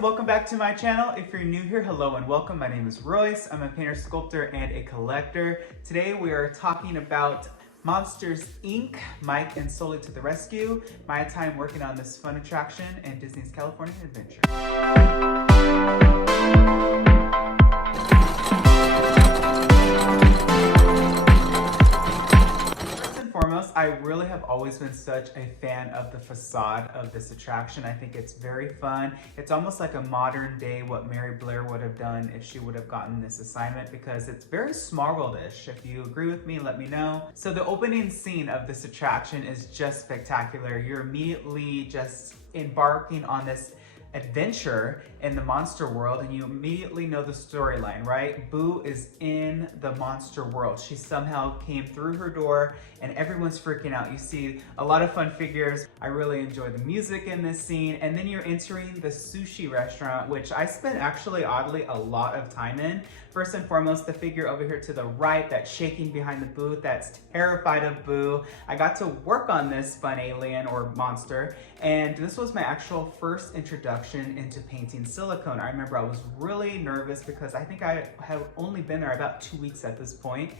and welcome back to my channel. If you're new here, hello and welcome. My name is Royce. I'm a painter, sculptor, and a collector. Today we are talking about Monsters, Inc. Mike and Sulley to the rescue. My time working on this fun attraction in Disney's California Adventure. Foremost, I really have always been such a fan of the facade of this attraction. I think it's very fun. It's almost like a modern day what Mary Blair would have done if she would have gotten this assignment, because it's very Small World-ish. If you agree with me, let me know. So the opening scene of this attraction is just spectacular. You're immediately just embarking on this adventure in the monster world, and you immediately know the storyline, right? Boo is in the monster world. She somehow came through her door and everyone's freaking out. You see a lot of fun figures. I really enjoy the music in this scene. And then you're entering the sushi restaurant, which I spent actually oddly a lot of time in. First and foremost, the figure over here to the right that's shaking behind the booth, that's terrified of Boo. I got to work on this fun alien or monster, and this was my actual first introduction into painting silicone. I remember I was really nervous because I think I have only been there about 2 weeks at this point.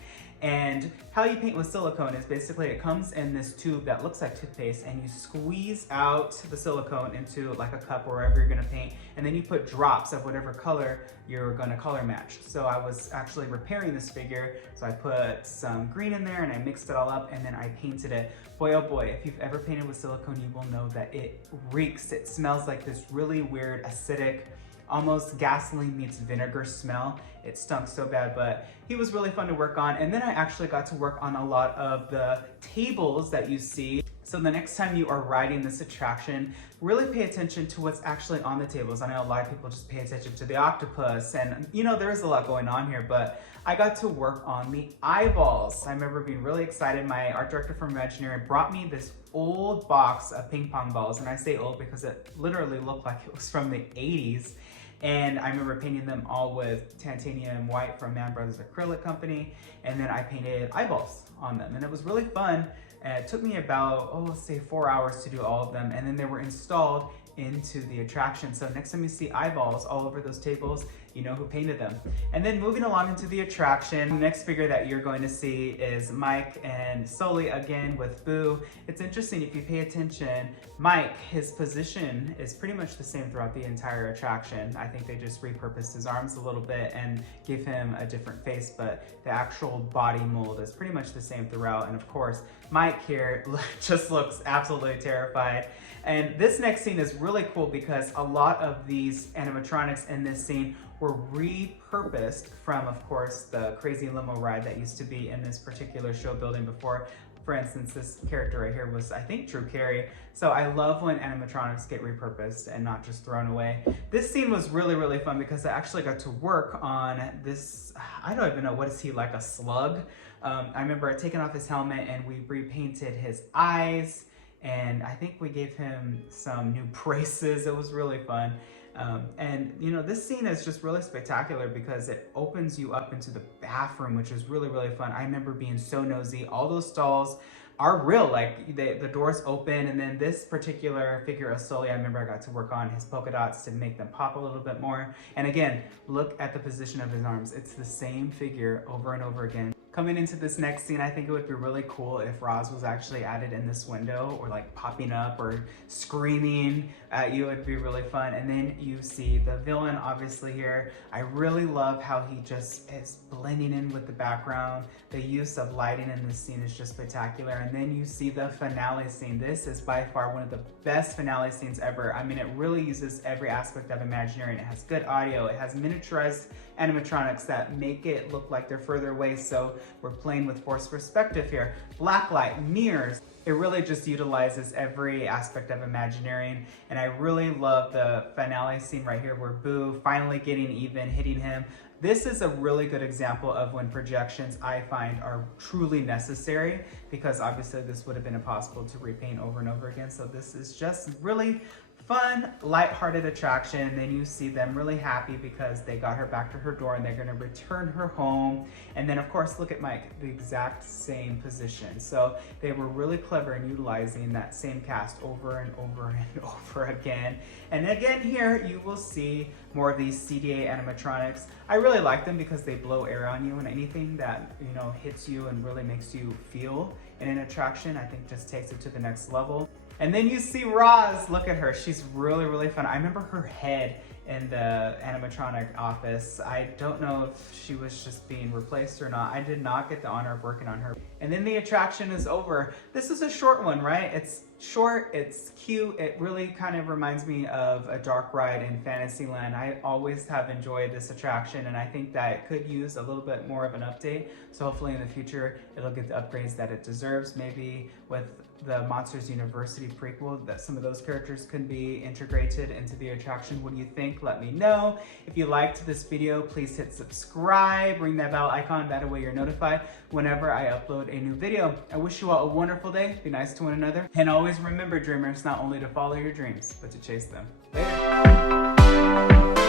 And how you paint with silicone is basically it comes in this tube that looks like toothpaste, and you squeeze out the silicone into like a cup or wherever you're gonna paint, and then you put drops of whatever color you're gonna color match. So I was actually repairing this figure, so I put some green in there and I mixed it all up and then I painted it. Boy, oh boy, if you've ever painted with silicone, you will know that it reeks. It smells like this really weird acidic, almost gasoline meets vinegar smell. It stunk so bad, but he was really fun to work on. And then I actually got to work on a lot of the tables that you see. So the next time you are riding this attraction, really pay attention to what's actually on the tables. I know a lot of people just pay attention to the octopus, and you know, there is a lot going on here, but I got to work on the eyeballs. I remember being really excited. My art director from Imagineering brought me this old box of ping pong balls, and I say old because it literally looked like it was from the 80s. And I remember painting them all with titanium white from Man Brothers Acrylic Company. And then I painted eyeballs on them. And it was really fun. It took me about, let's say 4 hours to do all of them. And then they were installed into the attraction. So next time you see eyeballs all over those tables, you know who painted them. And then moving along into the attraction, the next figure that you're going to see is Mike and Sulley again with Boo. It's interesting if you pay attention, Mike, his position is pretty much the same throughout the entire attraction. I think they just repurposed his arms a little bit and gave him a different face, but the actual body mold is pretty much the same throughout. And of course, Mike here just looks absolutely terrified. And this next scene is really cool because a lot of these animatronics in this scene were repurposed from, of course, the crazy limo ride that used to be in this particular show building before. For instance, this character right here was, I think, Drew Carey. So I love when animatronics get repurposed and not just thrown away. This scene was really, really fun because I actually got to work on this, I don't even know, what is he, like a slug? I remember taking off his helmet and we repainted his eyes, and I think we gave him some new braces. It was really fun. And you know, this scene is just really spectacular because it opens you up into the bathroom, which is really, really fun. I remember being so nosy. All those stalls are real, like the doors open, and then this particular figure of Sulley, I remember I got to work on his polka dots to make them pop a little bit more. And again, look at the position of his arms. It's the same figure over and over again. Coming into this next scene, I think it would be really cool if Roz was actually added in this window, or like popping up or screaming at you. It'd be really fun. And then you see the villain obviously here. I really love how he just is blending in with the background. The use of lighting in this scene is just spectacular. And then you see the finale scene. This is by far one of the best finale scenes ever. I mean, it really uses every aspect of Imagineering. It has good audio. It has miniaturized animatronics that make it look like they're further away. So we're playing with forced perspective here. Blacklight, mirrors. It really just utilizes every aspect of Imagineering. And I really love the finale scene right here where Boo finally getting even, hitting him. This is a really good example of when projections, I find, are truly necessary, because obviously this would have been impossible to repaint over and over again. So this is just really fun, lighthearted attraction. Then you see them really happy because they got her back to her door and they're gonna return her home. And then of course, look at Mike, the exact same position. So they were really clever in utilizing that same cast over and over and over again. And again here, you will see more of these CDA animatronics. I really like them because they blow air on you, and anything that, you know, hits you and really makes you feel in an attraction, I think just takes it to the next level. And then you see Roz, look at her. She's really, really fun. I remember her head in the animatronic office. I don't know if she was just being replaced or not. I did not get the honor of working on her. And then the attraction is over. This is a short one, right? It's short, it's cute. It really kind of reminds me of a dark ride in Fantasyland. I always have enjoyed this attraction, and I think that it could use a little bit more of an update. So hopefully in the future, it'll get the upgrades that it deserves. Maybe with the Monsters University prequel, that some of those characters can be integrated into the attraction. What do you think? Let me know. If you liked this video, please hit subscribe, ring that bell icon, that way you're notified whenever I upload a new video. I wish you all a wonderful day, be nice to one another, and always remember, dreamers, not only to follow your dreams, but to chase them. Later.